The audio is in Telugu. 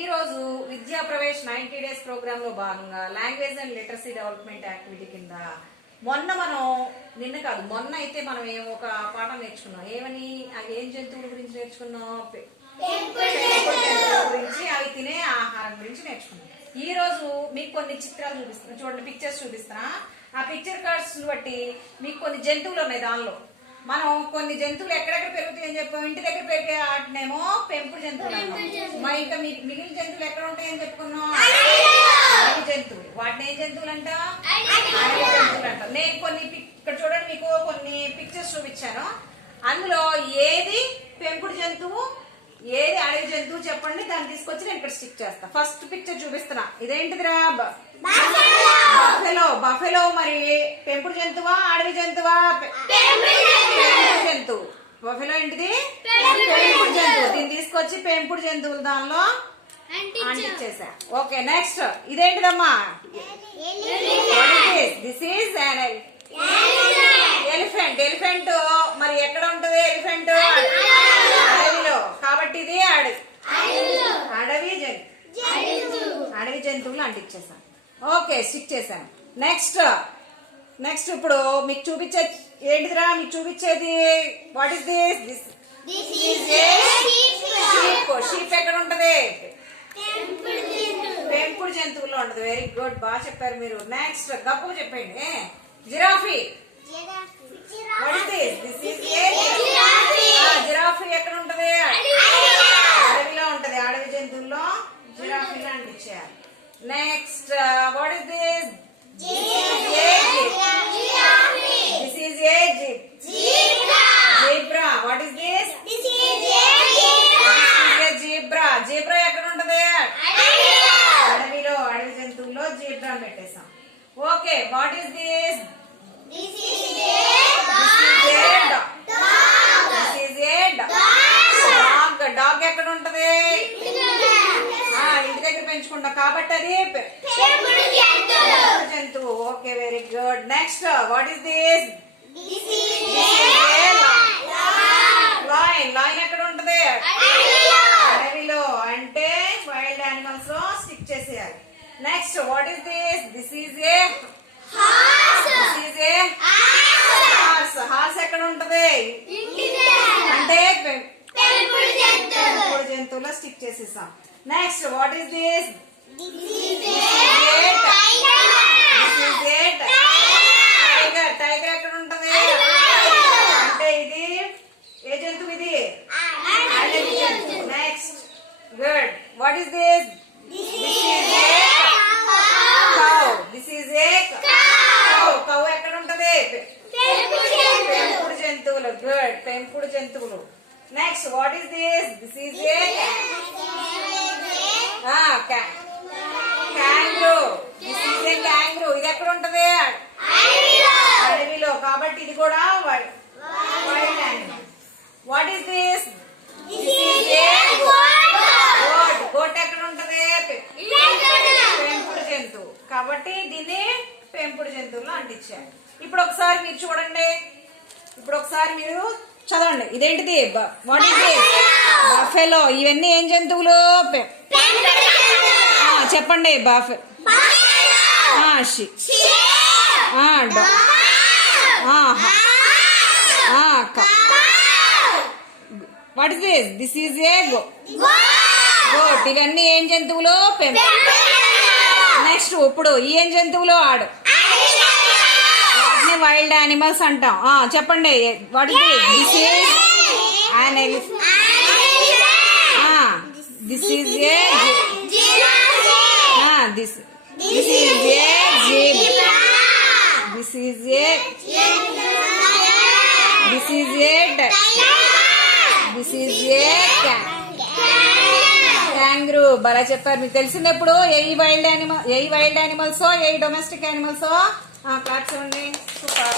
ఈ రోజు విద్యా ప్రవేశ్ 90 డేస్ ప్రోగ్రామ్ లో భాగంగా language and literacy development activity కింద మొన్న అయితే మనం ఒక పాఠం నేర్చుకున్నాం. ఏమని ఏం జంతువుల గురించి నేర్చుకున్నాం? గురించి అవి తినే ఆహారం గురించి నేర్చుకున్నాం. ఈ రోజు మీకు కొన్ని చిత్రాలు చూపిస్తున్నా, చూడండి, పిక్చర్స్ చూపిస్తున్నా. ఆ పిక్చర్ కార్డ్స్ బట్టి మీకు కొన్ని జంతువులు ఉన్నాయి. దానిలో మనం కొన్ని జంతువులు ఎక్కడెక్కడ పెరుగుతాయి అని చెప్పాం. ఇంటి దగ్గర పెరిగే వాటినేమో పెంపుడు జంతువులు అంటాం. మరి ఇంకా మిగిలిన జంతువులు ఎక్కడ ఉంటాయని చెప్పుకున్నాం? అడవి జంతువులు. వాటిని ఏం జంతువులు అంట? అడవి జంతువులు అంటాం. నేను కొన్ని ఇక్కడ చూడండి, మీకు కొన్ని పిక్చర్స్ చూపించాను. అందులో ఏది పెంపుడు జంతువు, ఏది అడవి జంతువు చెప్పండి. దాన్ని తీసుకొచ్చి నేను ఇక్కడ స్టిక్ చేస్తా. ఫస్ట్ పిక్చర్ చూపిస్తున్నా. ఇదేంటిదిరా? బఫెలో. మరి పెంపుడు జంతువా అడవి జంతువా? పెంపుడు జంతువు. బఫెలో ఏంటిది? పెంపుడు జంతువు. దీన్ని తీసుకొచ్చి పెంపుడు జంతువులు దానిలో అంటించేసా. ఓకే, నెక్స్ట్ ఇదేంటిదమ్మా? This is elephant. ఎలిఫెంట్ మరి ఎక్కడ ఉంటది? ఎలిఫెంట్ అడవిలో. కాబట్టి ఇది అడవి జంతువులు అంటించేసాను. ఓకే, స్టిక్ చేశాను. నెక్స్ట్ ఇప్పుడు మీకు చూపించే ఏంటిదిరా? మీకు చూపించేది వాట్ ఇస్ దిస్? షీప్ ఎక్కడ ఉంటది? పెంపుడు జంతువుల్లో ఉంటది. వెరీ గుడ్, బాగా చెప్పారు మీరు. నెక్స్ట్ గప్పు చెప్పండి. Giraffe. What is this? Giraffe ఎక్కడ ఉంటది? అడవిలో ఉంటది. అడవి జంతువుల్లో జిరాఫీలో అంటించారు. Next what is this? Zebra. What is this? Zebra ఎక్కడ ఉంటది? అడవిలో. అడవి జంతువుల్లో జీబ్రా పెట్టేసాం. Okay, what is this? Dog ఎక్కడ ఉంటది? ఇంటి దగ్గర పెంచుకుంటాం కాబట్టి అది జంతువు. Okay, very good. Next what is this? Lion ఎక్కడ ఉంటది? అడవిలో. అంటే వైల్డ్ యానిమల్స్ లో స్టిక్ చేసేయాలి. Next what is this? This is A horse. ఎక్కడ ఉంటది? అంటే పెంపుడు జంతువులో స్టిక్ చేసేసాం. Next what is this? Tiger ఎక్కడ ఉంటది? అంటే ఇది ఏ జంతువు? ఇది అడవి జంతువు. Next good. What is this? Cow ఎక్కడ ఉంటది? పెంపుడు జంతువులు. గుడ్, పెంపుడు జంతువులు. Next what is this? This is a kangaroo. This is a kangaroo. ఇది ఎక్కడ ఉంటది? అడవిలో. కాబట్టి ఇది కూడా wild animal. What is this? Goat ఎక్కడ ఉంటది? పెంపుడు జంతువు. కాబట్టి దీన్ని పెంపుడు జంతువులు అంటించారు. ఇప్పుడు ఒకసారి మీరు చూడండి. ఇప్పుడు ఒకసారి మీరు చదవండి. ఇదేంటిది? What is this? బఫెలో. ఇవన్నీ ఏం జంతువులు? చెప్పండి. What is this? This is a goat. ఇవన్నీ ఏం జంతువులు? నెక్స్ట్ ఇప్పుడు ఈ ఏం జంతువులు? వాటిని వైల్డ్ యానిమల్స్ అంటాం. చెప్పండి. What is this? This is an elephant. This is a this is a zebra. This is a kangaroo. బాగా చెప్పారు. మీకు తెలిసింది ఎప్పుడు ఏ wild animals A domestic animals? Claps ఇవ్వండి. సూపర్.